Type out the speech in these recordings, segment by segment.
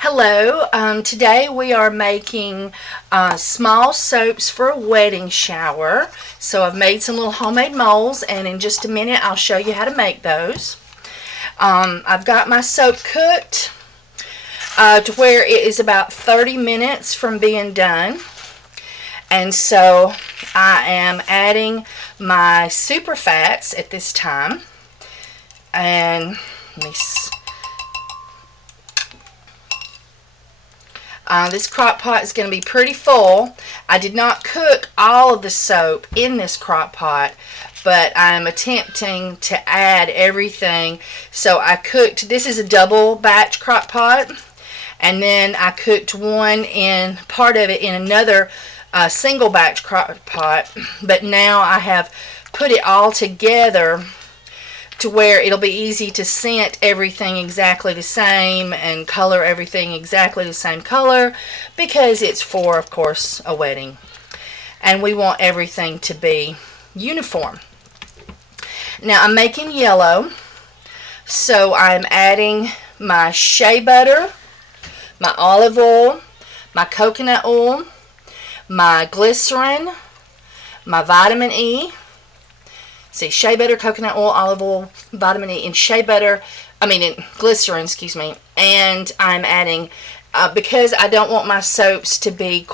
Hello, today we are making small soaps for a wedding shower. So I've made some little homemade molds, and in just a minute I'll show you how to make those. I've got my soap cooked to where it is about 30 minutes from being done. And so I am adding my super fats at this time. And let me this crock pot is going to be pretty full. I did not cook all of the soap in this crock pot, but I'm attempting to add everything. So I cooked, this is a double batch crock pot, and then I cooked part of it in another single batch crock pot, but now I have put it all together to where it'll be easy to scent everything exactly the same and color everything exactly the same color, because it's for, of course, a wedding. And we want everything to be uniform. Now I'm making yellow, so I'm adding my shea butter, my olive oil, my coconut oil, my glycerin, my vitamin E. See, shea butter, coconut oil, olive oil, vitamin E, and glycerin, excuse me. And I'm adding, because I don't want my soaps to be,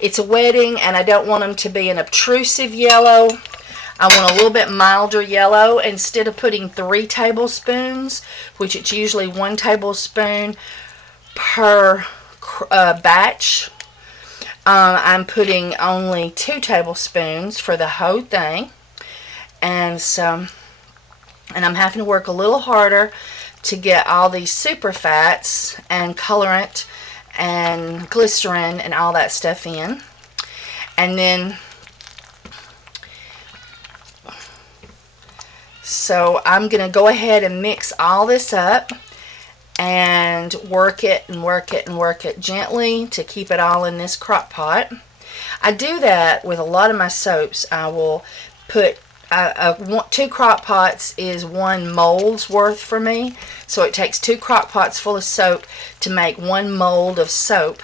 it's a wedding, and I don't want them to be an obtrusive yellow. I want a little bit milder yellow. Instead of putting 3 tablespoons, which it's usually 1 tablespoon per batch, I'm putting only 2 tablespoons for the whole thing. And I'm having to work a little harder to get all these super fats and colorant and glycerin and all that stuff in. And then, so I'm going to go ahead and mix all this up and work it and work it and work it gently to keep it all in this crock pot. I do that with a lot of my soaps. I will put 2 crock pots is 1 mold's worth for me, so it takes 2 crock pots full of soap to make 1 mold of soap.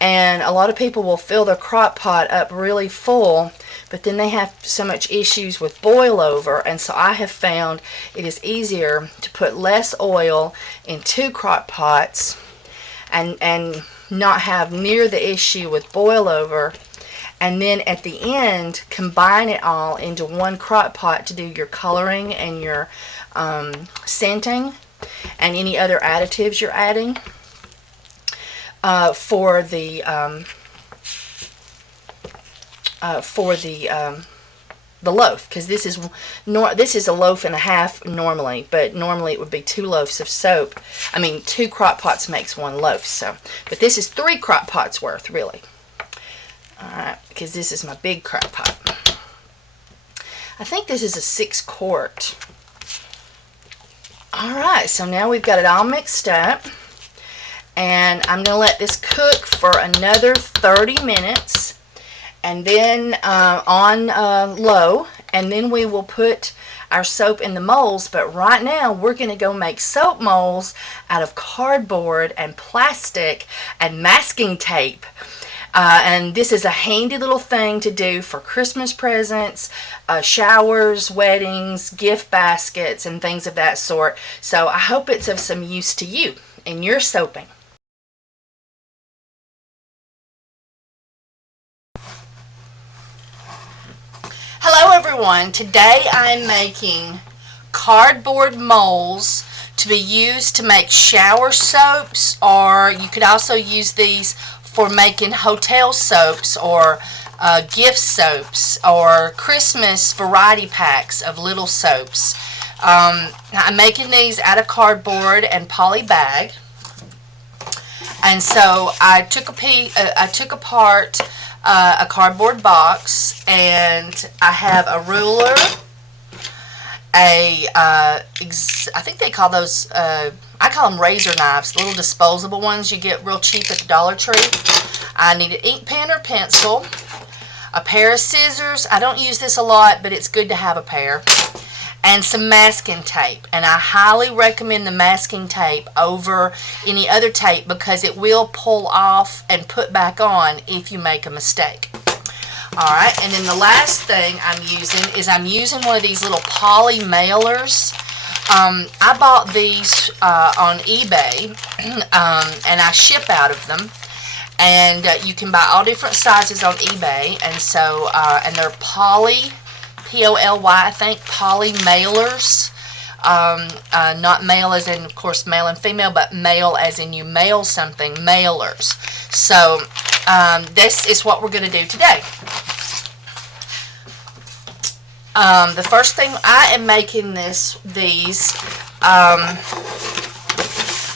And a lot of people will fill their crock pot up really full, but then they have so much issues with boil over, and so I have found it is easier to put less oil in 2 crock pots and not have near the issue with boil over. And then at the end, combine it all into 1 crock pot to do your coloring and your scenting and any other additives you're adding for the loaf, because this is a loaf and a half normally, but normally it would be 2 loaves of soap. 2 crock pots makes 1 loaf. So, but this is 3 crock pots worth, really. Alright, because this is my big crock pot. I think this is a 6 quart. Alright, so now we've got it all mixed up. And I'm going to let this cook for another 30 minutes. And then on low. And then we will put our soap in the molds. But right now we're going to go make soap molds out of cardboard and plastic and masking tape. And this is a handy little thing to do for Christmas presents, showers, weddings, gift baskets, and things of that sort. So I hope it's of some use to you in your soaping. Hello everyone. Today I'm making cardboard molds to be used to make shower soaps, or you could also use these for making hotel soaps or gift soaps or Christmas variety packs of little soaps. I'm making these out of cardboard and poly bag. And so I took apart a cardboard box, and I have a ruler, I think they call those, I call them razor knives, little disposable ones you get real cheap at the Dollar Tree. I need an ink pen or pencil, a pair of scissors. I don't use this a lot, but it's good to have a pair. and some masking tape. And I highly recommend the masking tape over any other tape because it will pull off and put back on if you make a mistake. Alright, and then the last thing I'm using one of these little poly mailers. I bought these on eBay, and I ship out of them. And you can buy all different sizes on eBay, and so and they're poly, P-O-L-Y, I think, poly mailers. Not male as in, of course, male and female, but mail as in you mail something, mailers. So this is what we're going to do today. The first thing, I am making these.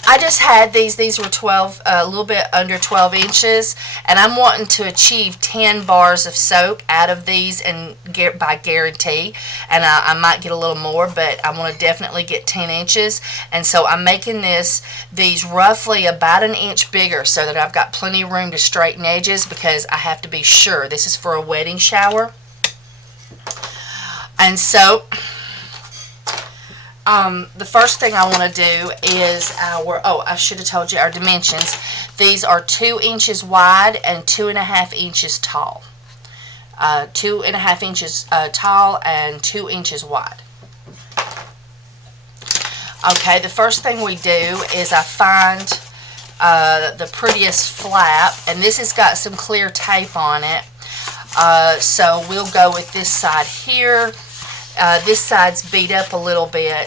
I just had these were 12, a little bit under 12 inches, and I'm wanting to achieve 10 bars of soap out of these, and by guarantee, and I might get a little more, but I want to definitely get 10 inches, and so I'm making these roughly about an inch bigger so that I've got plenty of room to straighten edges, because I have to be sure this is for a wedding shower. And so the first thing I want to do is I should have told you our dimensions. These are 2 inches wide and 2.5 inches tall. 2.5 inches tall and 2 inches wide. Okay, the first thing we do is I find the prettiest flap, and this has got some clear tape on it. So we'll go with this side here. This side's beat up a little bit,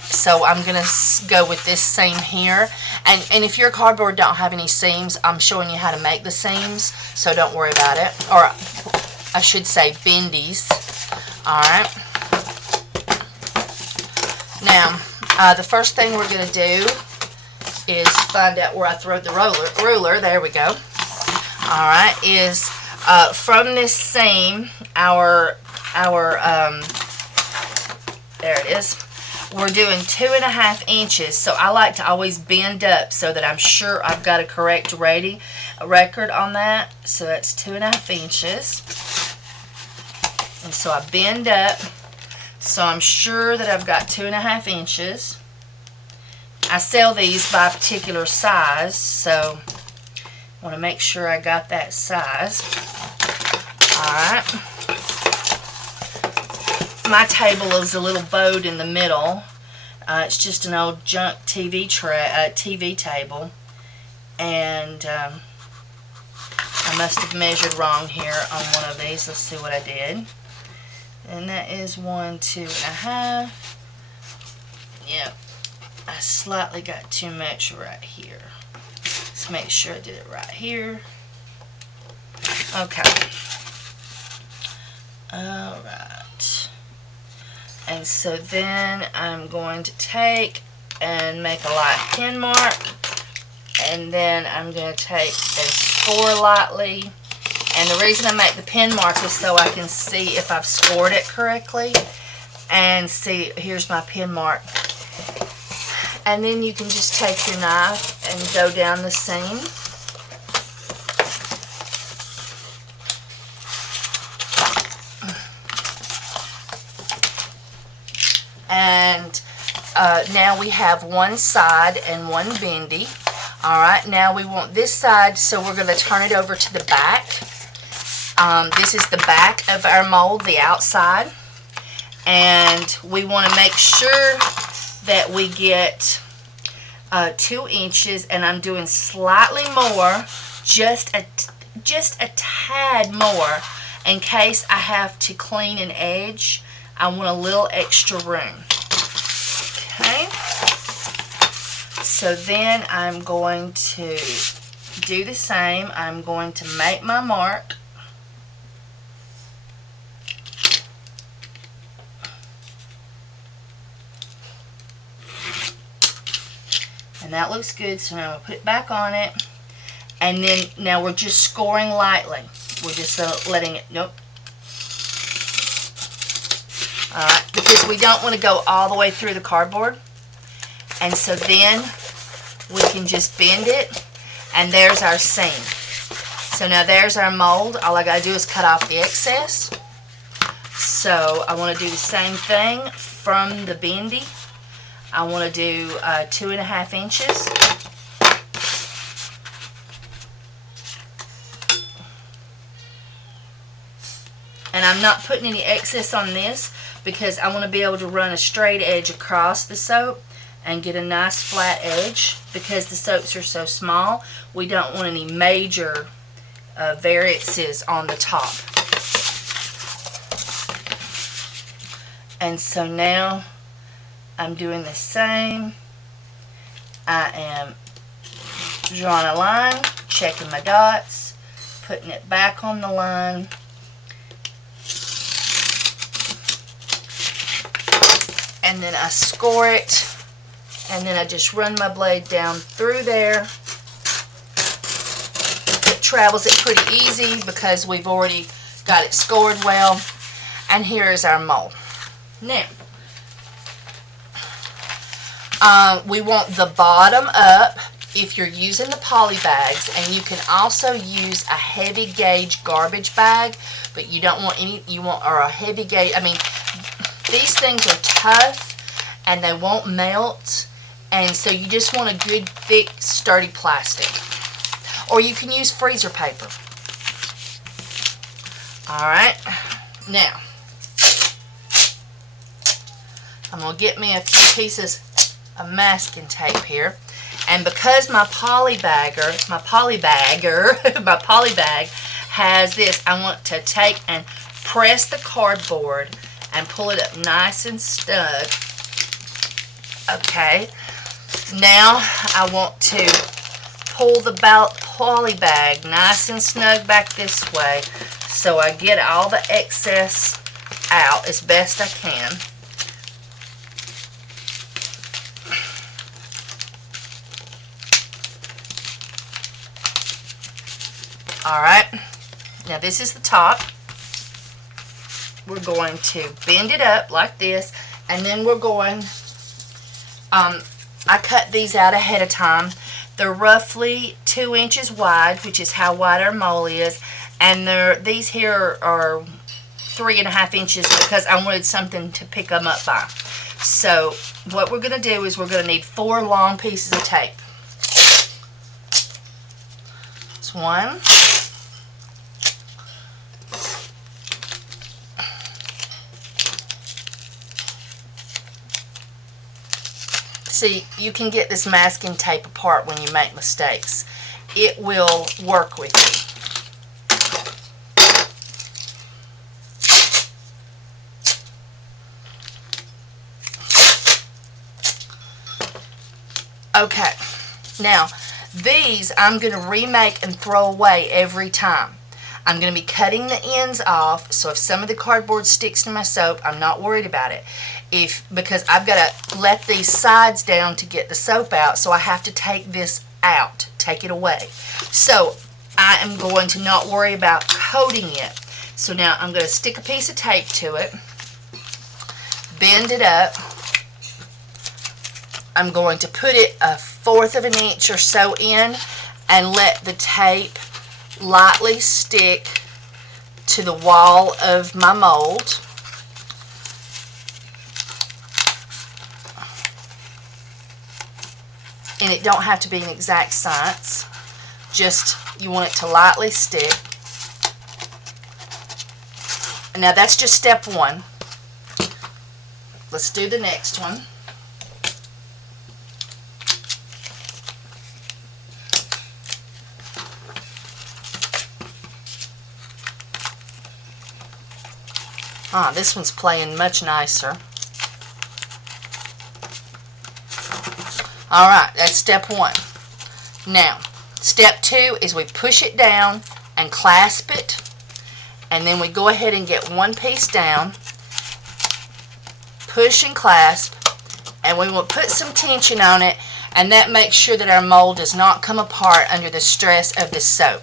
so I'm going to go with this seam here. And if your cardboard don't have any seams, I'm showing you how to make the seams, so don't worry about it. Or I should say bendies. Alright. Now, the first thing we're going to do is find out where I threw the ruler. There we go. Alright, is from this seam, there it is, we're doing 2.5 inches, so I like to always bend up so that I'm sure I've got a correct record on that. So that's 2.5 inches, and so I bend up so I'm sure that I've got 2.5 inches. I sell these by particular size, so I want to make sure I got that size. Alright. My table is a little bowed in the middle. It's just an old junk TV table, and I must have measured wrong here on one of these. Let's see what I did. And that is 1, 2.5. Yep, I slightly got too much right here. Let's make sure I did it right here. Okay. Alright. And so then I'm going to take and make a light pin mark, and then I'm going to take and score lightly. And the reason I make the pin mark is so I can see if I've scored it correctly. And see, here's my pin mark. And then you can just take your knife and go down the seam. And now we have one side and one bendy. Alright, now we want this side, so we're going to turn it over to the back. This is the back of our mold, the outside. And we want to make sure that we get 2 inches, and I'm doing slightly more, just a tad more, in case I have to clean an edge. I want a little extra room. Okay. So then I'm going to do the same. I'm going to make my mark. And that looks good, so now I'm going to put it back on it. And then, now we're just scoring lightly. We're just letting it, nope. Alright, because we don't want to go all the way through the cardboard. And so then we can just bend it, and there's our seam. So now there's our mold. All I got to do is cut off the excess. So I want to do the same thing from the bendy. I want to do 2.5 inches. And I'm not putting any excess on this because I want to be able to run a straight edge across the soap and get a nice flat edge. Because the soaps are so small, we don't want any major variances on the top. And so now I'm doing the same. I am drawing a line, checking my dots, putting it back on the line, and then I score it, and then I just run my blade down through there. It travels it pretty easy because we've already got it scored well. And here is our mold. Now, we want the bottom up if you're using the poly bags, and you can also use a heavy gauge garbage bag, but you don't want any, or a heavy gauge, I mean, these things are tough and they won't melt, and so you just want a good thick sturdy plastic, or you can use freezer paper. Alright, now I'm going to get me a few pieces of masking tape here, and because my poly bag has this, I want to take and press the cardboard and pull it up nice and snug. Okay, now I want to pull the poly bag nice and snug back this way so I get all the excess out as best I can. Alright, now this is the top. We're going to bend it up like this, and then we're going, I cut these out ahead of time. They're roughly 2 inches wide, which is how wide our mole is, and these here are 3.5 inches because I wanted something to pick them up by. So what we're going to do is we're going to need 4 long pieces of tape. It's 1, see, you can get this masking tape apart when you make mistakes. It will work with you. Okay, now these I'm going to remake and throw away every time. I'm going to be cutting the ends off, so if some of the cardboard sticks to my soap, I'm not worried about it. Because I've got to let these sides down to get the soap out, so I have to take this out, take it away. So I am going to not worry about coating it. So now I'm going to stick a piece of tape to it, bend it up. I'm going to put it 1/4 of an inch or so in and let the tape lightly stick to the wall of my mold. And it don't have to be an exact science, just you want it to lightly stick. Now that's just step 1. Let's do the next one. This one's playing much nicer. Alright, that's step 1. Now, step 2 is we push it down and clasp it, and then we go ahead and get one piece down, push and clasp, and we will put some tension on it, and that makes sure that our mold does not come apart under the stress of the soap.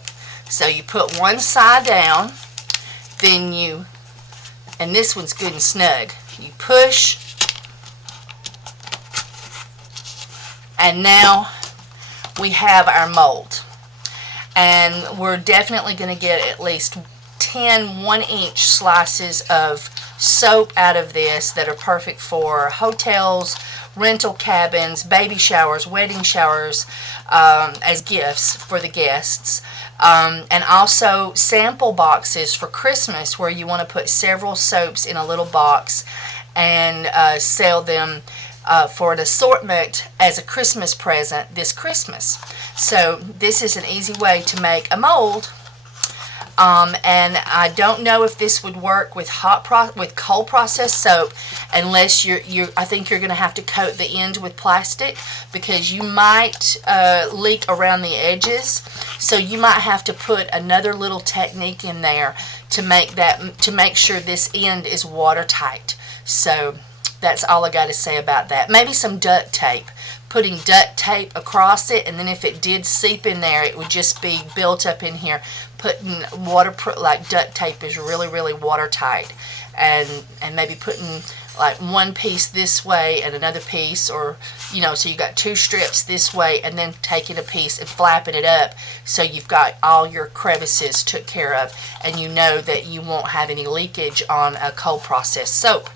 So you put one side down, then you, and this one's good and snug, you push, and now we have our mold. And we're definitely going to get at least 10 1-inch slices of soap out of this that are perfect for hotels, rental cabins, baby showers, wedding showers, as gifts for the guests. And also sample boxes for Christmas where you want to put several soaps in a little box and sell them for an assortment as a Christmas present this Christmas. So this is an easy way to make a mold. And I don't know if this would work with cold processed soap, unless I think you're going to have to coat the ends with plastic, because you might leak around the edges. So you might have to put another little technique in there to make sure this end is watertight. So that's all I got to say about that. Maybe some duct tape. Putting duct tape across it, and then if it did seep in there, it would just be built up in here. Putting waterproof, like duct tape is really, really watertight, and maybe putting like one piece this way and another piece, or so you got two strips this way, and then taking a piece and flapping it up so you've got all your crevices took care of, and you know that you won't have any leakage on a cold processed soap.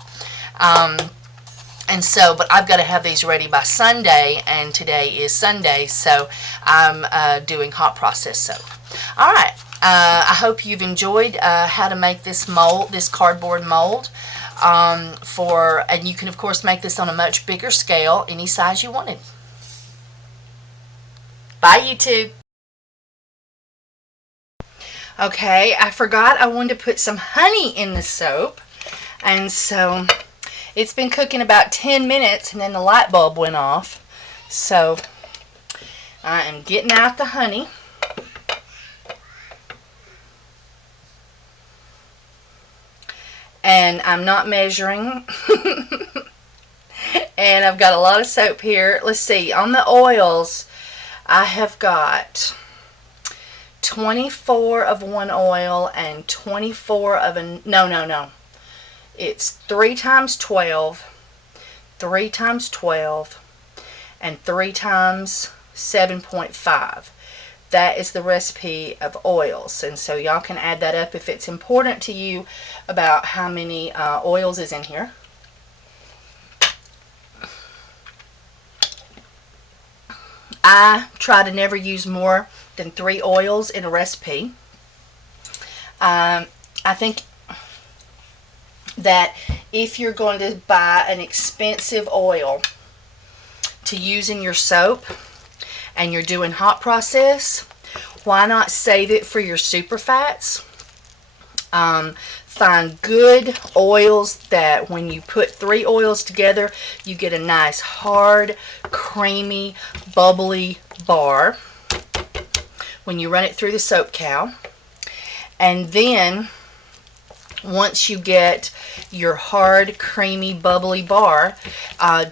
And so, but I've got to have these ready by Sunday, and today is Sunday, so I'm doing hot processed soap. All right, I hope you've enjoyed how to make this mold, this cardboard mold, and you can of course make this on a much bigger scale, any size you wanted. Bye, YouTube. Okay, I forgot I wanted to put some honey in the soap, and so it's been cooking about 10 minutes, and then the light bulb went off. So I am getting out the honey. And I'm not measuring. And I've got a lot of soap here. Let's see, on the oils, I have got 24 of one oil and 24 of a, no. It's 3 times 12, 3 times 12, and 3 times 7.5. That is the recipe of oils, and so y'all can add that up if it's important to you about how many oils is in here. I try to never use more than 3 oils in a recipe. I think that if you're going to buy an expensive oil to use in your soap and you're doing hot process, why not save it for your super fats? Find good oils that when you put 3 oils together, you get a nice hard, creamy, bubbly bar when you run it through the soap cow. And then once you get your hard, creamy, bubbly bar,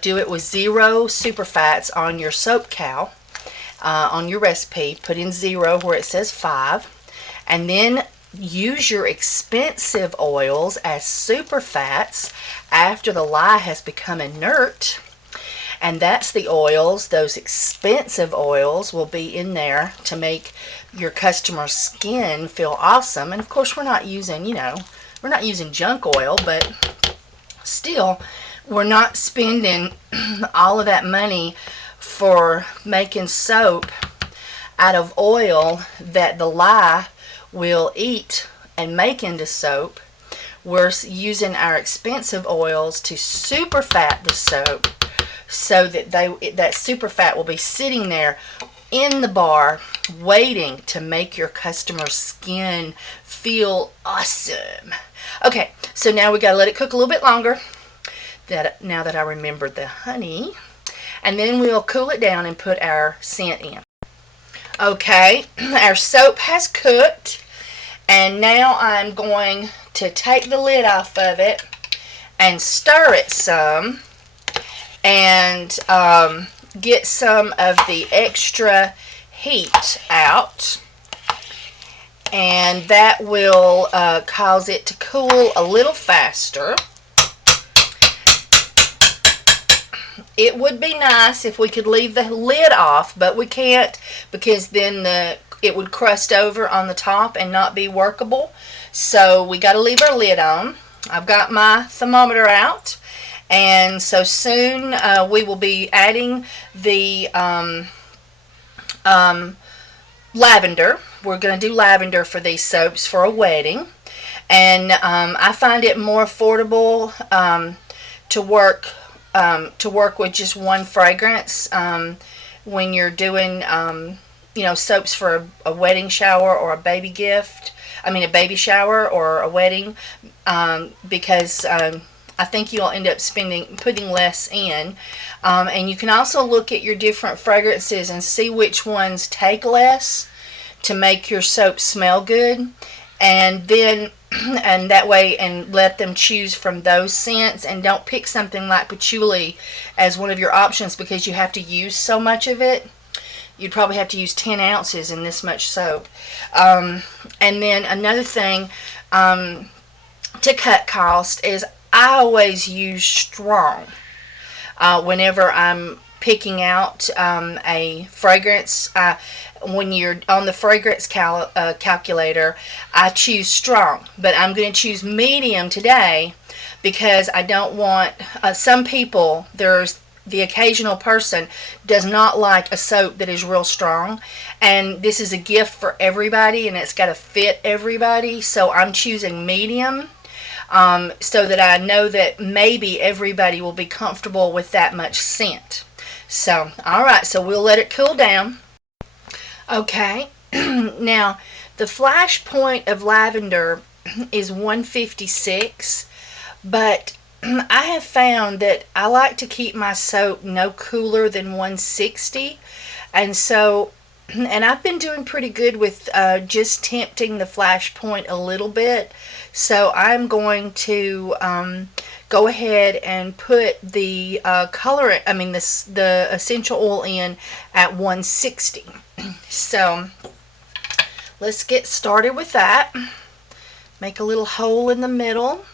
do it with 0 super fats on your soap cow. On your recipe, put in 0 where it says 5, and then use your expensive oils as super fats after the lye has become inert. And that's the oils, those expensive oils will be in there to make your customer's skin feel awesome. And of course, we're not using, we're not using junk oil, but still, we're not spending all of that money for making soap out of oil that the lye will eat and make into soap. We're using our expensive oils to super fat the soap so that that super fat will be sitting there in the bar waiting to make your customer's skin feel awesome. Okay, so now we got to let it cook a little bit longer. Now that I remembered the honey, and then we'll cool it down and put our scent in. Okay, our soap has cooked, and now I'm going to take the lid off of it and stir it some and get some of the extra heat out, and that will cause it to cool a little faster. It would be nice if we could leave the lid off, but we can't, because then it would crust over on the top and not be workable. So we got to leave our lid on. I've got my thermometer out, and so soon we will be adding the lavender. We're going to do lavender for these soaps for a wedding, and I find it more affordable to work with just one fragrance when you're doing soaps for a wedding shower or a baby gift. I mean a baby shower or a wedding, because I think you'll end up putting less in. And you can also look at your different fragrances and see which ones take less to make your soap smell good, and then and that way, and let them choose from those scents, and don't pick something like patchouli as one of your options because you have to use so much of it. You'd probably have to use 10 ounces in this much soap. And then another thing, to cut cost is I always use strong whenever I'm picking out a fragrance. When you're on the fragrance calculator, I choose strong, but I'm going to choose medium today because I don't want some people, there's the occasional person does not like a soap that is real strong, and this is a gift for everybody and it's got to fit everybody, so I'm choosing medium, so that I know that maybe everybody will be comfortable with that much scent. So, alright, so we'll let it cool down. Okay, now the flash point of lavender is 156, but I have found that I like to keep my soap no cooler than 160, and so and I've been doing pretty good with just tempting the flash point a little bit, so I'm going to go ahead and put the the essential oil in at 160. So let's get started with that. Make a little hole in the middle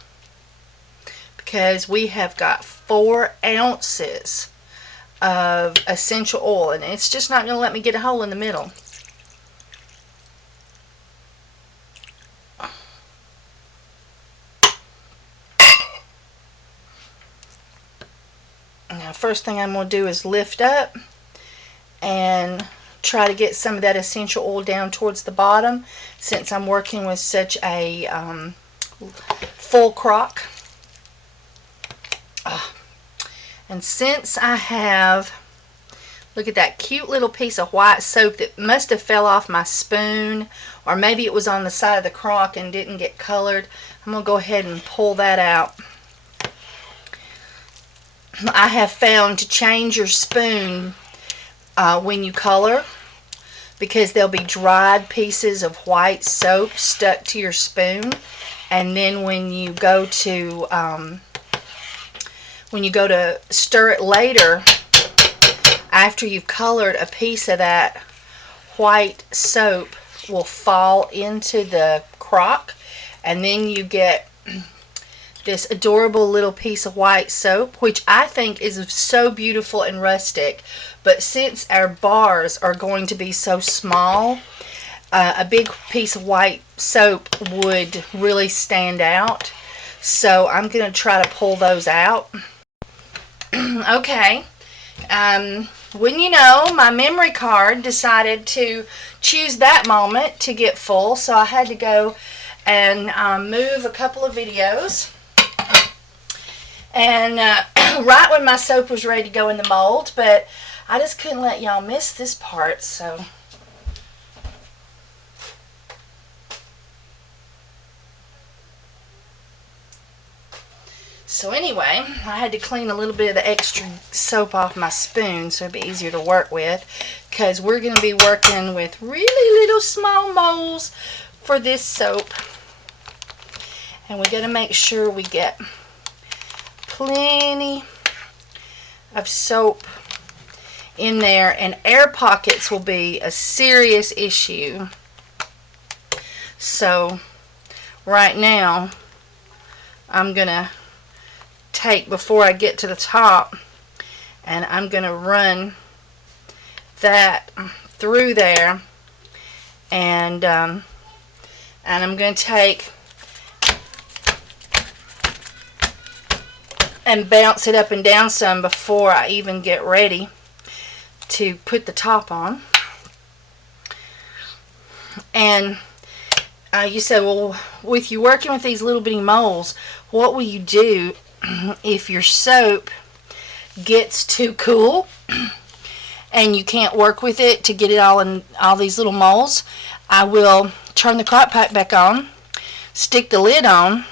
because we have got 4 ounces of essential oil, and it's just not going to let me get a hole in the middle. Now, first thing I'm going to do is lift up and try to get some of that essential oil down towards the bottom, since I'm working with such a full crock. And since I have, look at that cute little piece of white soap that must have fell off my spoon, or maybe it was on the side of the crock and didn't get colored, I'm going to go ahead and pull that out. I have found to change your spoon when you color, because there'll be dried pieces of white soap stuck to your spoon, and then when you go to stir it later, after you've colored, a piece of that white soap will fall into the crock, and then you get this adorable little piece of white soap, which I think is so beautiful and rustic. But since our bars are going to be so small, a big piece of white soap would really stand out. So I'm going to try to pull those out. Okay. Wouldn't you know, my memory card decided to choose that moment to get full, so I had to go and move a couple of videos. And right when my soap was ready to go in the mold, but I just couldn't let y'all miss this part, so. So anyway, I had to clean a little bit of the extra soap off my spoon so it'd be easier to work with, because we're going to be working with really little small molds for this soap. And we got to make sure we get plenty of soap in there, and air pockets will be a serious issue. So right now I'm gonna take, before I get to the top, and I'm gonna run that through there, and I'm gonna take and bounce it up and down some before I even get ready to put the top on. And you said, well, with you working with these little bitty moles, what will you do if your soap gets too cool and you can't work with it to get it all in all these little moles? I will turn the crock pot back on, stick the lid on,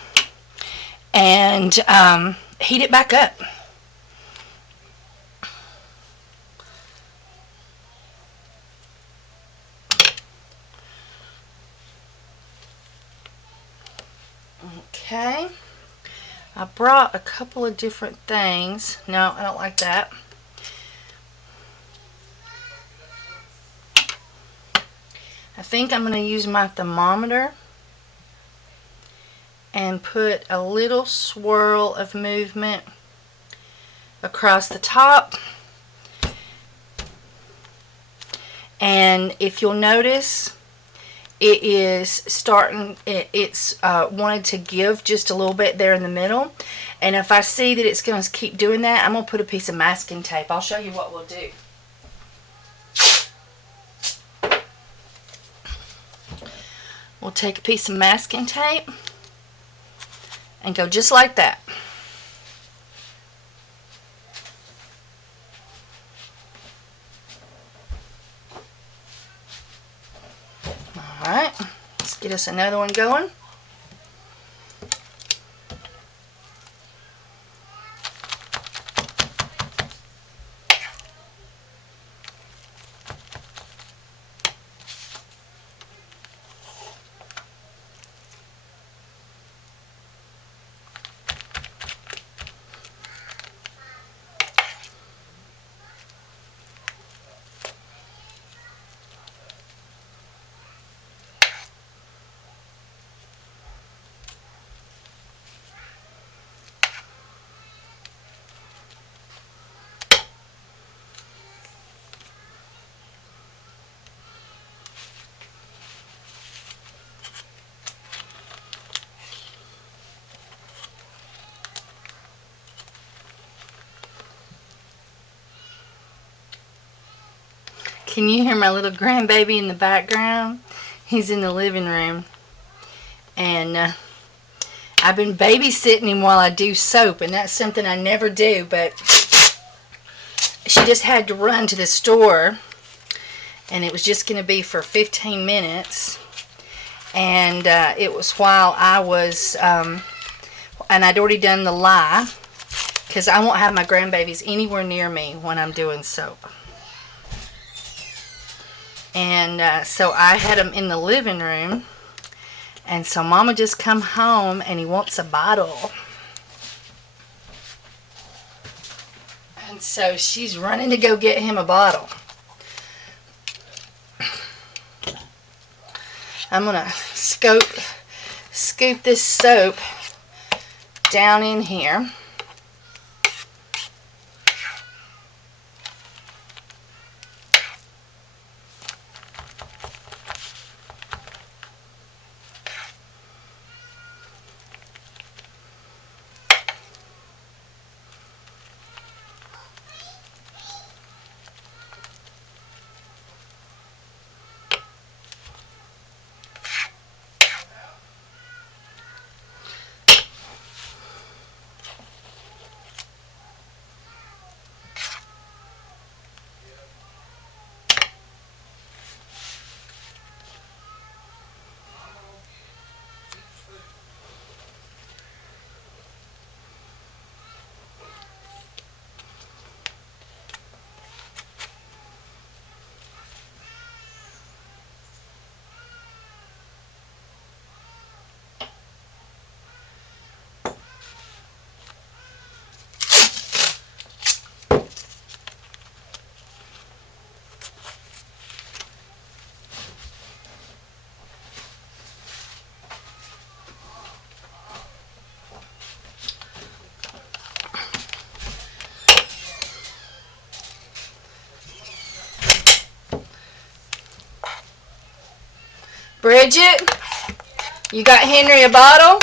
and heat it back up. Okay, I brought a couple of different things. No, I don't like that. I think I'm going to use my thermometer and put a little swirl of movement across the top. And if you'll notice, it is starting, it's wanted to give just a little bit there in the middle. And if I see that it's going to keep doing that, I'm going to put a piece of masking tape. I'll show you what we'll do. We'll take a piece of masking tape and go just like that. Alright, let's get us another one going. Can you hear my little grandbaby in the background? He's in the living room. And I've been babysitting him while I do soap, and that's something I never do, but she just had to run to the store, and it was just going to be for 15 minutes. And it was while I was, and I'd already done the lye, because I won't have my grandbabies anywhere near me when I'm doing soap. And so I had him in the living room, and so Mama just come home and he wants a bottle. And so she's running to go get him a bottle. I'm going to scoop this soap down in here. Bridget, you got Henry a bottle?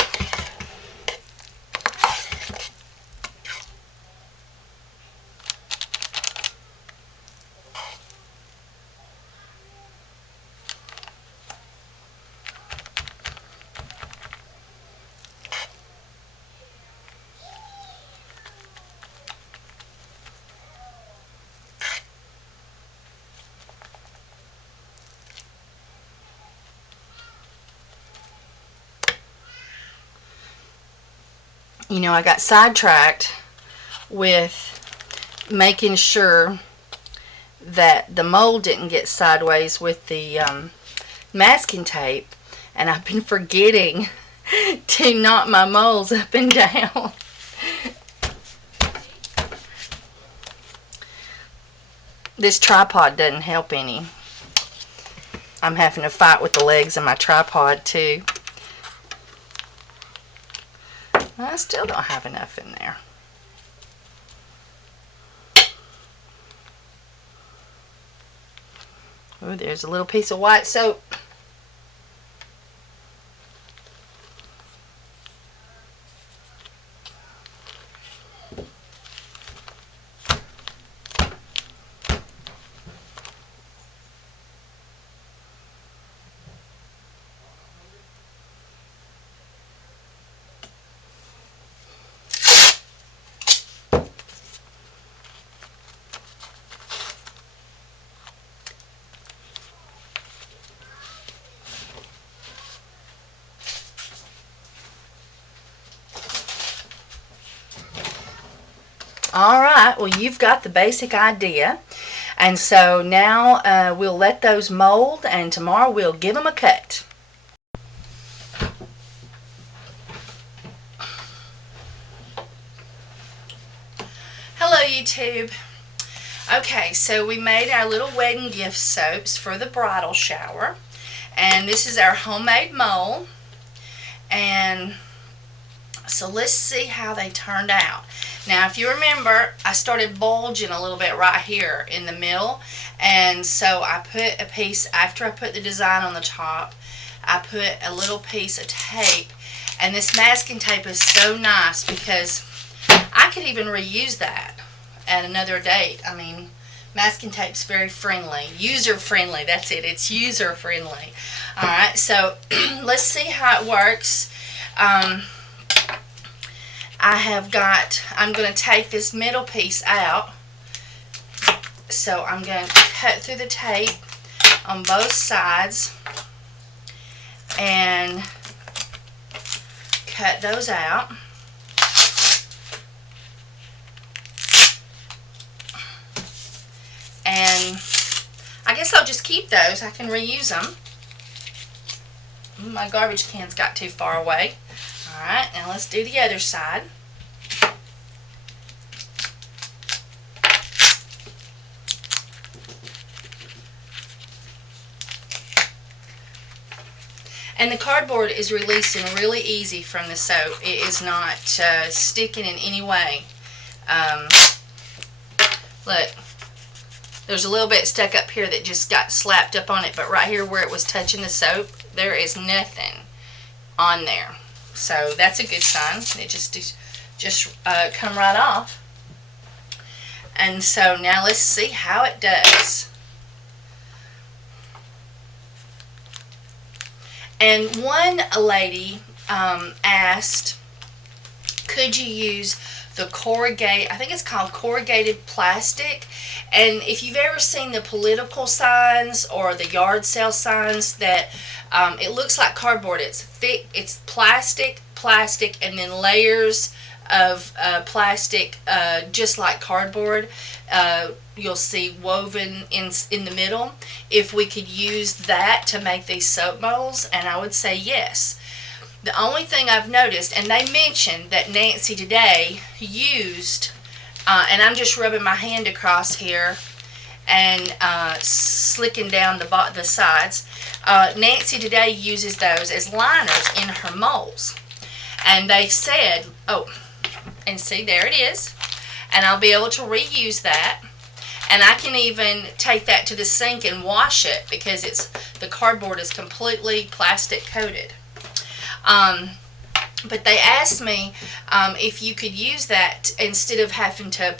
I got sidetracked with making sure that the mold didn't get sideways with the masking tape, and I've been forgetting to knock my molds up and down. This tripod doesn't help any. I'm having to fight with the legs of my tripod too. I still don't have enough in there. Oh, there's a little piece of white soap. Alright, well, you've got the basic idea. And so now we'll let those mold, and tomorrow we'll give them a cut. Hello, YouTube. Okay, so we made our little wedding gift soaps for the bridal shower. And this is our homemade mold. And so let's see how they turned out. Now, if you remember, I started bulging a little bit right here in the middle, and so I put a piece, after I put the design on the top, I put a little piece of tape, and this masking tape is so nice because I could even reuse that at another date. I mean, masking tape's very friendly, user friendly, that's it, it's user friendly. Alright, so let's see how it works. I'm going to take this middle piece out, so I'm going to cut through the tape on both sides and cut those out. And I guess I'll just keep those, I can reuse them. My garbage can's got too far away. Alright, now let's do the other side. And the cardboard is releasing really easy from the soap. It is not sticking in any way. Look, there's a little bit stuck up here that just got slapped up on it, but right here where it was touching the soap, there is nothing on there. So that's a good sign. It just come right off. And so now let's see how it does. And one lady asked, could you use the corrugated, I think it's called corrugated plastic. And if you've ever seen the political signs or the yard sale signs, that it looks like cardboard. It's thick, it's plastic, and then layers of plastic, just like cardboard. You'll see woven in the middle. If we could use that to make these soap molds, and I would say yes. The only thing I've noticed, and they mentioned that Nancy today used, and I'm just rubbing my hand across here and slicking down the sides. Nancy today uses those as liners in her molds. And they said, oh, and see, there it is. And I'll be able to reuse that. And I can even take that to the sink and wash it because the cardboard is completely plastic coated. But they asked me if you could use that instead of having to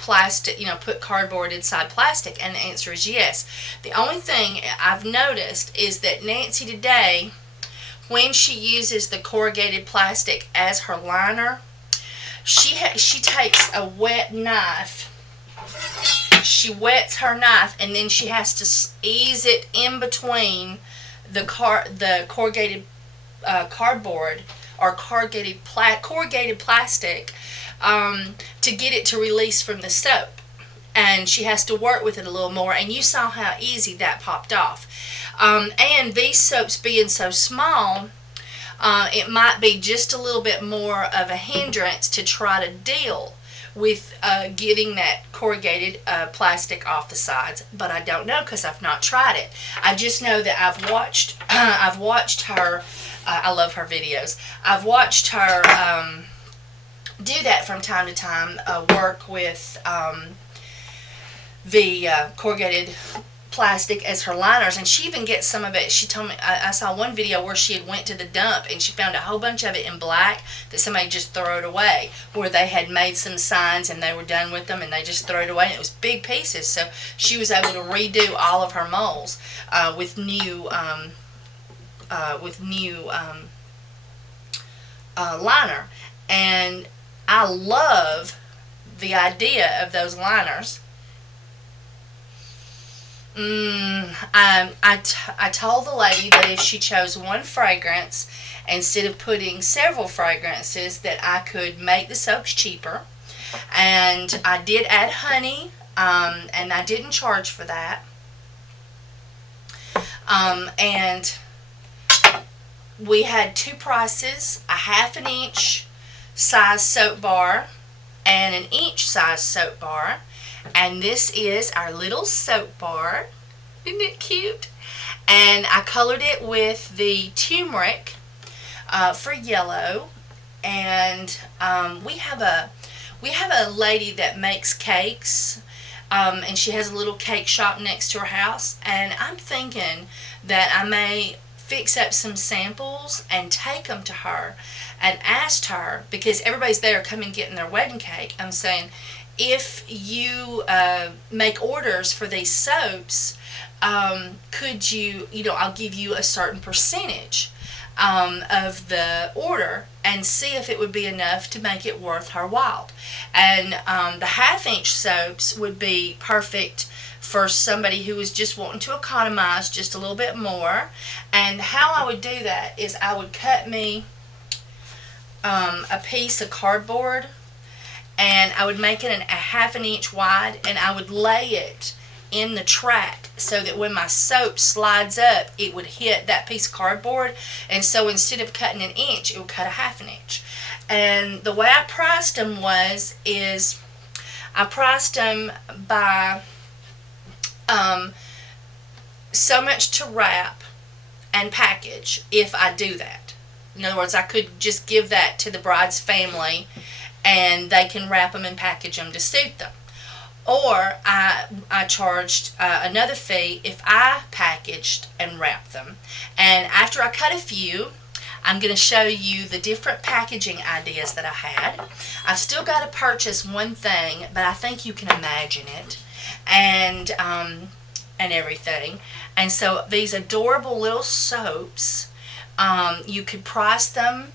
put cardboard inside plastic, and the answer is yes. The only thing I've noticed is that Nancy today, when she uses the corrugated plastic as her liner, she takes a wet knife. She wets her knife, and then she has to ease it in between the corrugated cardboard or corrugated plastic to get it to release from the soap. And she has to work with it a little more, and you saw how easy that popped off. And these soaps being so small, it might be just a little bit more of a hindrance to try to deal with getting that corrugated plastic off the sides. But I don't know, because I've not tried it. I just know that I've watched her. I love her videos. I've watched her do that from time to time. Work with the corrugated plastic as her liners, and she even gets some of it. She told me, I saw one video where she had went to the dump and she found a whole bunch of it in black that somebody just threw it away, where they had made some signs and they were done with them and they just threw it away, and it was big pieces. So she was able to redo all of her molds with new liner. And I love the idea of those liners. I told the lady that if she chose one fragrance instead of putting several fragrances, that I could make the soaps cheaper. And I did add honey, and I didn't charge for that. And we had two prices: a 1/2 inch size soap bar and an inch size soap bar. And this is our little soap bar. Isn't it cute? And I colored it with the turmeric for yellow. And we have a lady that makes cakes, and she has a little cake shop next to her house. And I'm thinking that I may fix up some samples and take them to her and ask her, because everybody's there coming getting their wedding cake. I'm saying, if you make orders for these soaps, could you, I'll give you a certain percentage of the order, and see if it would be enough to make it worth her while. And the 1/2 inch soaps would be perfect for somebody who is just wanting to economize just a little bit more. And how I would do that is I would cut me a piece of cardboard, and I would make it a 1/2 inch wide, and I would lay it in the track so that when my soap slides up, it would hit that piece of cardboard. And so instead of cutting an inch, it would cut a 1/2 inch. And the way I priced them is I priced them by so much to wrap and package if I do that. In other words, I could just give that to the bride's family and they can wrap them and package them to suit them. Or I charged another fee if I packaged and wrapped them. And after I cut a few, I'm going to show you the different packaging ideas that I had. I've still got to purchase one thing, but I think you can imagine it, and everything. And so these adorable little soaps, you could price them.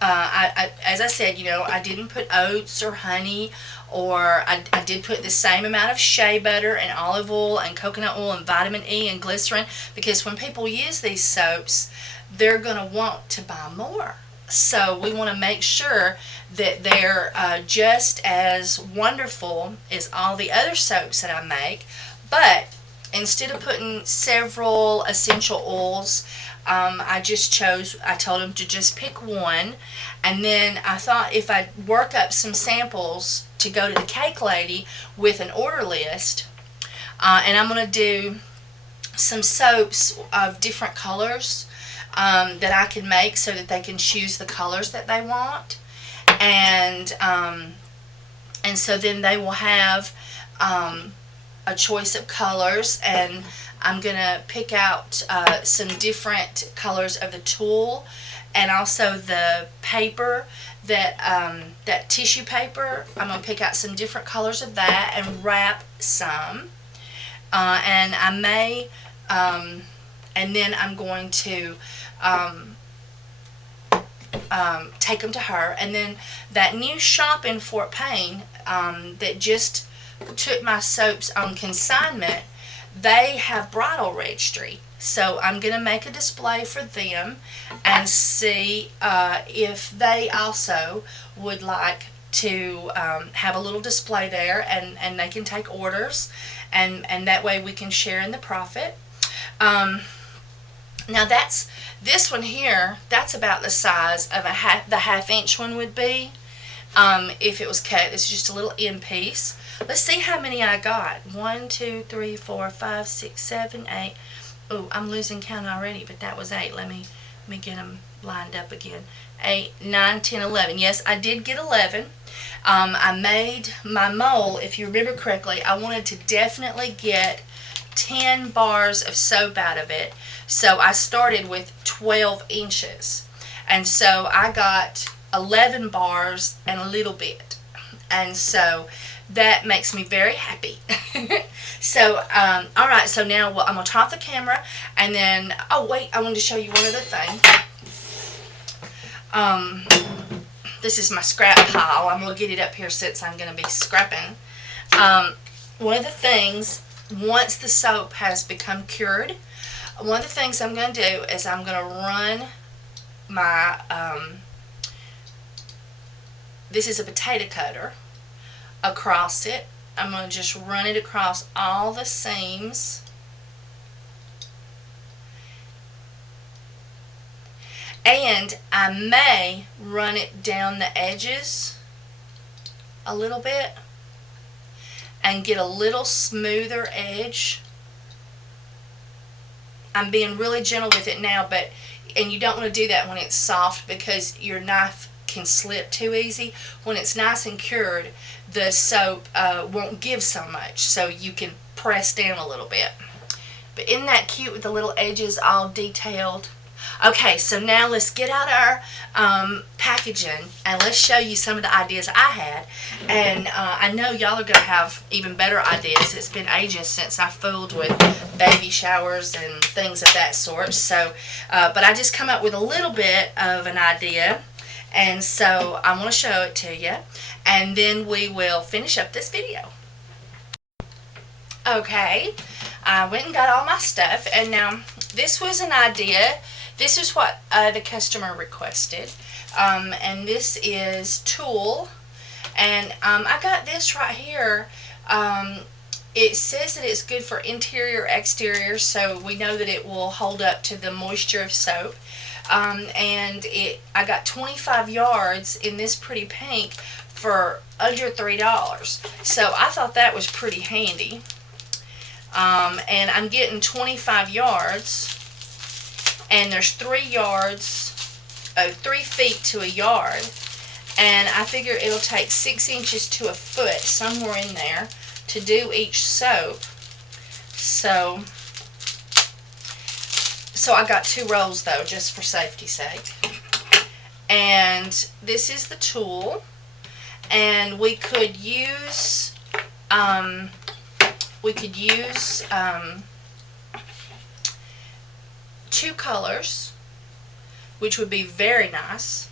As I said, I didn't put oats or honey, or I did put the same amount of shea butter and olive oil and coconut oil and vitamin E and glycerin, because when people use these soaps, they're going to want to buy more. So we want to make sure that they're just as wonderful as all the other soaps that I make. But instead of putting several essential oils, I told them to just pick one. And then I thought, if I work up some samples to go to the cake lady with an order list, and I'm going to do some soaps of different colors that I can make, so that they can choose the colors that they want. And so then they will have a choice of colors, and I'm going to pick out some different colors of the tulle, and also the paper, that tissue paper. I'm going to pick out some different colors of that and wrap some. And I may, and then I'm going to take them to her. And then that new shop in Fort Payne that just took my soaps on consignment, they have bridal registry. So I'm going to make a display for them and see if they also would like to have a little display there, and they can take orders, and that way we can share in the profit. Um, Now this one here, that's about the size of the half-inch one would be. If it was cut, it's just a little end piece. Let's see how many I got. 1, 2, 3, 4, 5, 6, 7, 8. Oh, I'm losing count already, but that was 8. Let me get them lined up again. 8, 9, 10, 11. Yes, I did get 11. I made my mold, if you remember correctly, I wanted to definitely get 10 bars of soap out of it. So I started with 12 inches. And so I got 11 bars and a little bit. And so that makes me very happy. So, all right, so now I'm going to turn off the camera, and then, oh, wait, I wanted to show you one other thing. This is my scrap pile. I'm going to get it up here since I'm going to be scrapping. One of the things, once the soap has become cured, one of the things I'm going to do is I'm going to run my, this is a potato cutter, across it. I'm going to just run it across all the seams. And I may run it down the edges a little bit and get a little smoother edge. I'm being really gentle with it now, and you don't want to do that when it's soft because your knife can slip too easy. When it's nice and cured, the soap won't give so much, so you can press down a little bit. But isn't that cute with the little edges all detailed? Okay, so now let's get out our packaging and let's show you some of the ideas I had. And I know y'all are going to have even better ideas. It's been ages since I fooled with baby showers and things of that sort. So, but I just come up with a little bit of an idea. And so I'm going to show it to you. And then we will finish up this video. Okay, I went and got all my stuff. And now this was an idea. This is what the customer requested, and this is tulle, and I got this right here. It says that it's good for interior, exterior, so we know that it will hold up to the moisture of soap. And I got 25 yards in this pretty pink for under $3, so I thought that was pretty handy. And I'm getting 25 yards. And there's 3 feet to a yard, and I figure it'll take 6 inches to a foot, somewhere in there, to do each soap. So I got 2 rolls though, just for safety's sake. And this is the tulle, and we could use 2 colors, which would be very nice.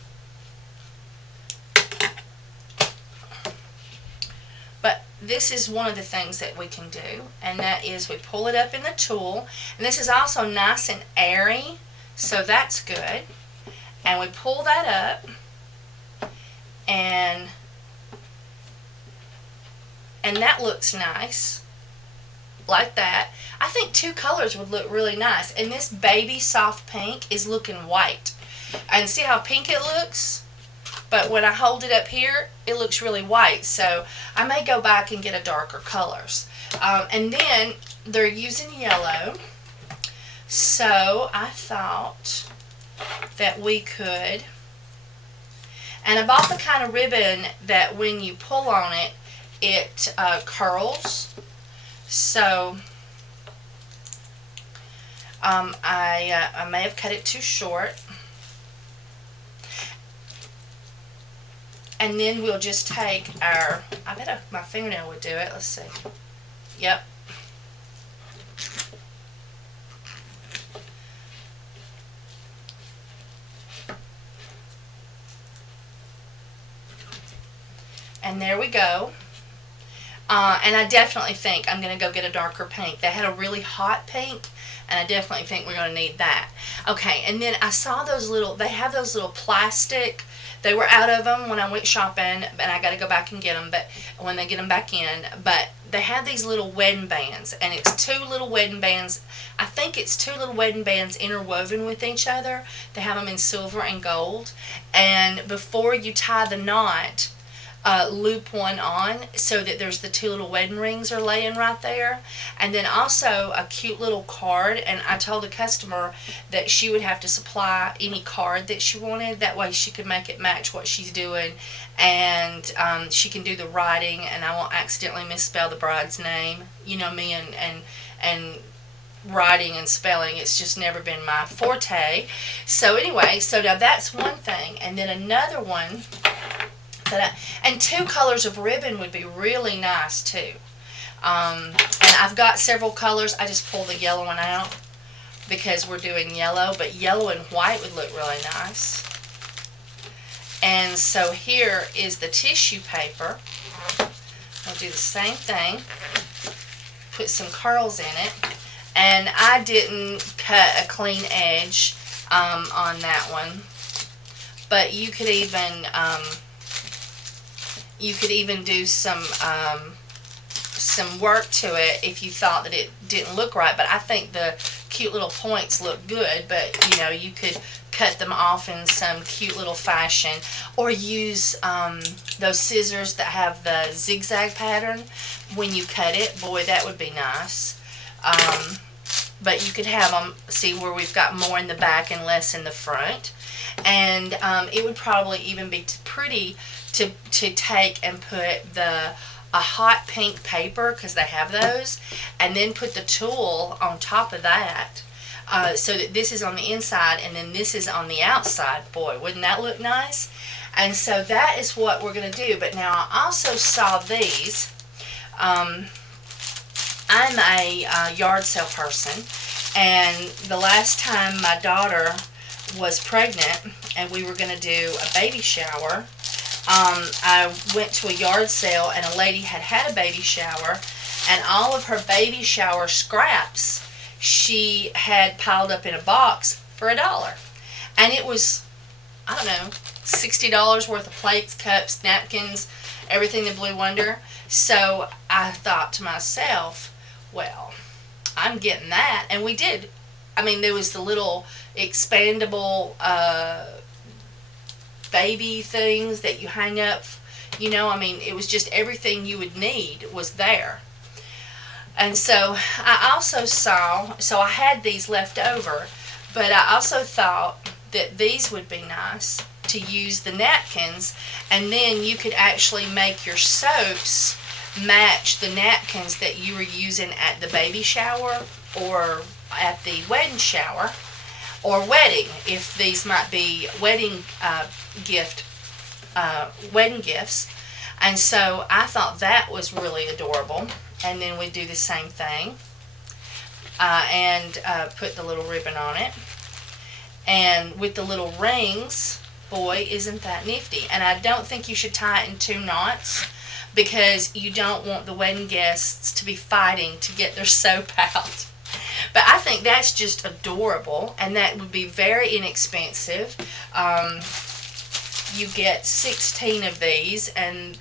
But this is one of the things that we can do, and that is we pull it up in the tulle, and this is also nice and airy, so that's good. And we pull that up, and that looks nice, like that. I think 2 colors would look really nice, and this baby soft pink is looking white. And see how pink it looks? But when I hold it up here, it looks really white, so I may go back and get a darker colors. And then they're using yellow, so I thought that we could, and I bought the kind of ribbon that when you pull on it, it curls. So I may have cut it too short. And then we'll just take our, I bet my fingernail would do it. Let's see. Yep. And there we go. And I definitely think I'm going to go get a darker pink. They had a really hot pink, and I definitely think we're going to need that. Okay, and then I saw those little, they have those little plastic, they were out of them when I went shopping, and I got to go back and get them, but when they get them back in, but they have these little wedding bands, and it's two little wedding bands. I think it's two little wedding bands interwoven with each other. They have them in silver and gold, and before you tie the knot, loop one on so that there's the two little wedding rings are laying right there, and then also a cute little card. And I told the customer that she would have to supply any card that she wanted, that way she could make it match what she's doing, and she can do the writing and I won't accidentally misspell the bride's name. You know me, and writing and spelling, it's just never been my forte. So anyway, so now that's one thing, and then another one and two colors of ribbon would be really nice too. And I've got several colors. I just pulled the yellow one out because we're doing yellow, but yellow and white would look really nice. And so here is the tissue paper. I'll do the same thing. Put some curls in it. And I didn't cut a clean edge on that one. But you could even do some work to it if you thought that it didn't look right. But I think the cute little points look good, but you know, you could cut them off in some cute little fashion, or use those scissors that have the zigzag pattern when you cut it. Boy, that would be nice. But you could have them, see where we've got more in the back and less in the front. And it would probably even be pretty to take and put a hot pink paper, because they have those, and then put the tulle on top of that, so that this is on the inside and then this is on the outside. Boy, wouldn't that look nice? And so that is what we're going to do. But now I also saw these. I'm a yard sale person, and the last time my daughter was pregnant and we were going to do a baby shower, I went to a yard sale, and a lady had a baby shower, and all of her baby shower scraps she had piled up in a box for $1. And it was, I don't know, $60 worth of plates, cups, napkins, everything the Blue Wonder. So I thought to myself, well, I'm getting that. And we did. I mean, there was the little expandable baby things that you hang up, you know, I mean, it was just everything you would need was there. And so I also saw, so I had these left over, but I also thought that these would be nice to use the napkins, and then you could actually make your soaps match the napkins that you were using at the baby shower or at the wedding shower, or wedding, if these might be wedding wedding gifts. And so I thought that was really adorable. And then we do the same thing, and put the little ribbon on it. And with the little rings, boy, isn't that nifty. And I don't think you should tie it in 2 knots, because you don't want the wedding guests to be fighting to get their soap out. But I think that's just adorable, and that would be very inexpensive. You get 16 of these, and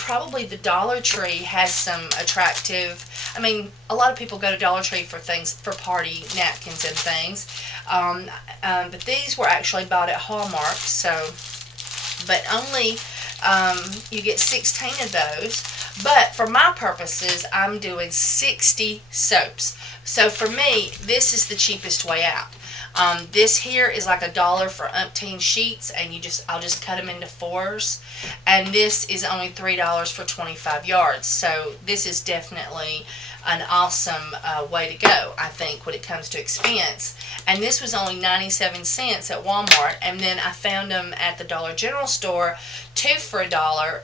probably the Dollar Tree has some attractive, I mean, a lot of people go to Dollar Tree for things, for party napkins and things, but these were actually bought at Hallmark, so, but only, you get 16 of those. But for my purposes, I'm doing 60 soaps. So for me, this is the cheapest way out. This here is like $1 for umpteen sheets, and I'll just cut them into 4s. And this is only $3 for 25 yards. So this is definitely an awesome way to go, I think, when it comes to expense. And this was only 97 cents at Walmart, and then I found them at the Dollar General store, 2 for $1.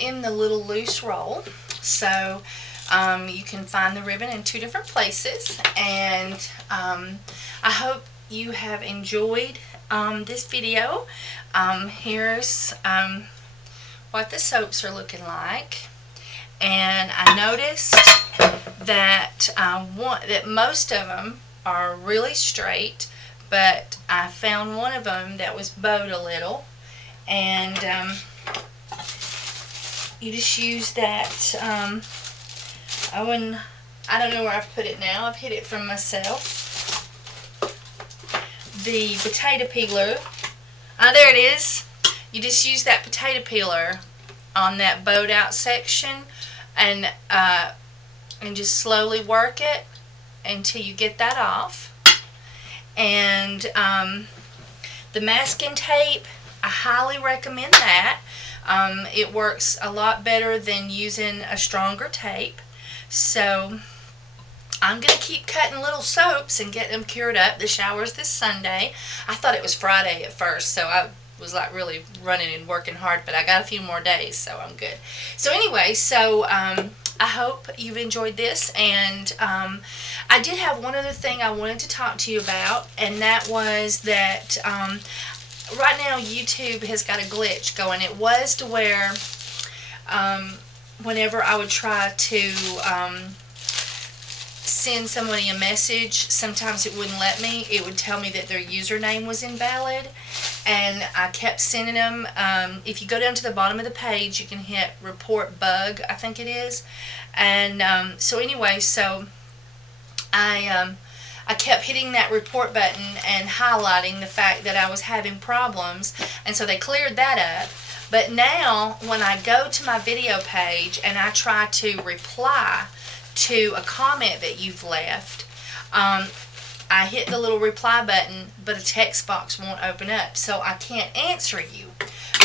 In the little loose roll. So you can find the ribbon in 2 different places, and I hope you have enjoyed this video. Here's what the soaps are looking like, and I noticed that that most of them are really straight, but I found one of them that was bowed a little, and you just use that. Oh, and I don't know where I've put it now. I've hid it from myself. The potato peeler. Ah, there it is. You just use that potato peeler on that bowed out section, and just slowly work it until you get that off. And the masking tape, I highly recommend that. It works a lot better than using a stronger tape. So I'm going to keep cutting little soaps and get them cured up. The shower's this Sunday. I thought it was Friday at first, so I was like really running and working hard, but I got a few more days, so I'm good. So anyway, I hope you've enjoyed this, and I did have one other thing I wanted to talk to you about, and that was that right now YouTube has got a glitch going. It was to where whenever I would try to send somebody a message, sometimes it wouldn't let me. It would tell me that their username was invalid, and I kept sending them. If you go down to the bottom of the page, you can hit report bug, I think it is. And so anyway, so I kept hitting that report button and highlighting the fact that I was having problems, and so they cleared that up. But now when I go to my video page and I try to reply to a comment that you've left, I hit the little reply button, but a text box won't open up, so I can't answer you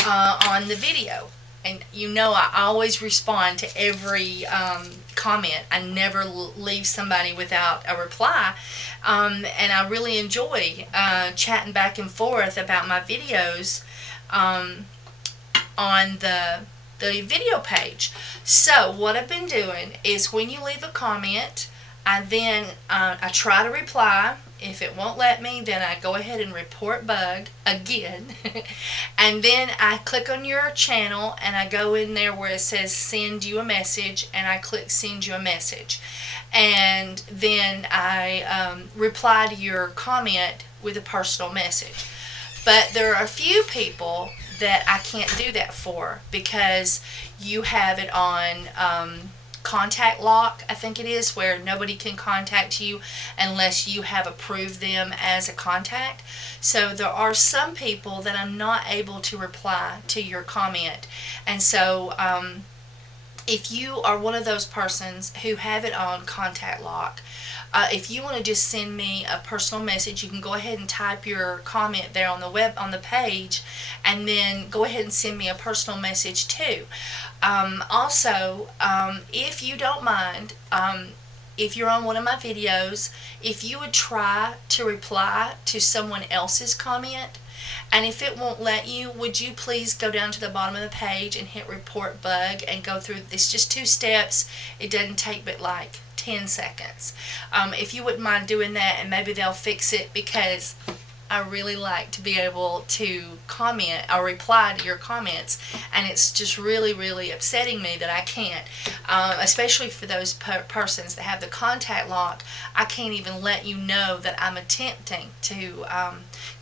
on the video. And you know I always respond to every comment. I never leave somebody without a reply. And I really enjoy chatting back and forth about my videos on the video page. So what I've been doing is when you leave a comment, I try to reply. If it won't let me, then I go ahead and report bug again. And then I click on your channel and I go in there where it says send you a message, and I click send you a message. And then I reply to your comment with a personal message. But there are a few people that I can't do that for because you have it on contact lock, I think it is, where nobody can contact you unless you have approved them as a contact. So there are some people that I'm not able to reply to your comment. And so if you are one of those persons who have it on contact lock, if you want to just send me a personal message, you can go ahead and type your comment there on the page, and then go ahead and send me a personal message too. Also, if you don't mind, if you're on one of my videos, if you would try to reply to someone else's comment, and if it won't let you, would you please go down to the bottom of the page and hit report bug and go through this, just 2 steps. It doesn't take but like 10 seconds. If you wouldn't mind doing that, and maybe they'll fix it, because I really like to be able to comment or reply to your comments, and it's just really upsetting me that I can't, especially for those persons that have the contact lock. I can't even let you know that I'm attempting to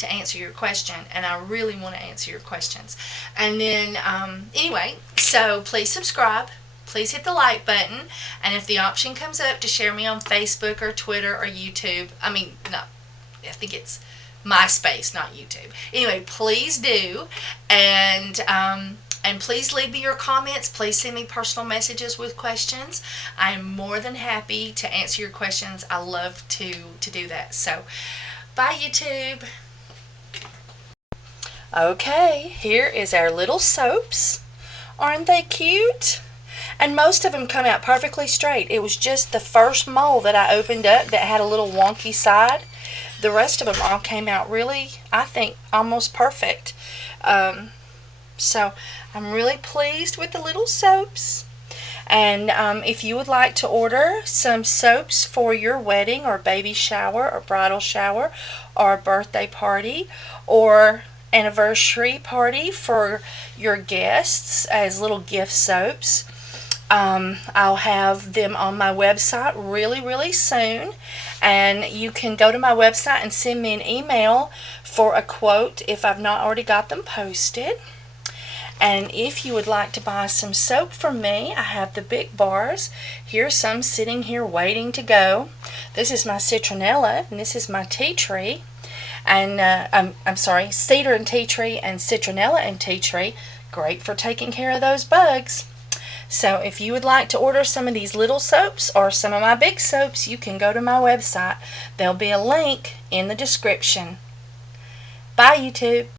answer your question, and I really want to answer your questions. And then anyway, so please subscribe. Please hit the like button, and if the option comes up to share me on Facebook or Twitter or YouTube, no, I think it's MySpace, not YouTube. Anyway, please do, and please leave me your comments. Please send me personal messages with questions. I am more than happy to answer your questions. I love to do that. So, bye YouTube. Okay, here is our little soaps. Aren't they cute? And most of them come out perfectly straight. It was just the first mold that I opened up that had a little wonky side. The rest of them all came out really, I think, almost perfect. So I'm really pleased with the little soaps. And if you would like to order some soaps for your wedding or baby shower or bridal shower or birthday party, or anniversary party for your guests as little gift soaps. I'll have them on my website really soon, and you can go to my website and send me an email for a quote if I've not already got them posted. And if you would like to buy some soap from me, I have the big bars. Here's some sitting here waiting to go. This is my citronella, and this is my tea tree. And I'm sorry, cedar and tea tree, and citronella and tea tree. Great for taking care of those bugs. So if you would like to order some of these little soaps or some of my big soaps, you can go to my website. There'll be a link in the description. Bye, YouTube.